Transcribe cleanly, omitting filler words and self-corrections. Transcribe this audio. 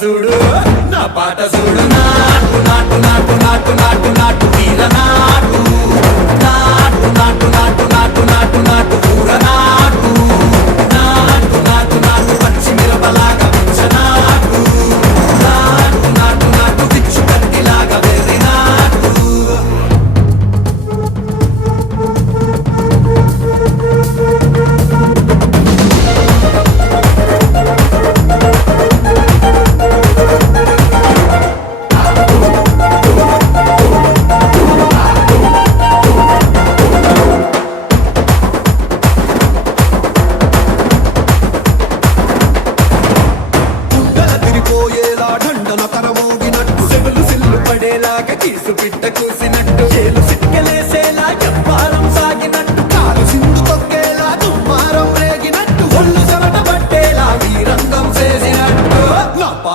చూడు నా పాట చూడు నాటు నాటు నాటు నాటు నాటు నాటు తీర నాటు నాటు నాటు నాటు నాటు నాటు నాటు కూర నాటు నాటు నాటు నాటు పచ్చి మిరపలాగా పిచ్చ నాటు నాటు నాటు నాటు పిచ్చు కత్తిలాగా వెర్రి నాటు దండన కరమోగినట్టు సెవులు సిల్లు పడేలాగా కీసు పిట్ట కూసి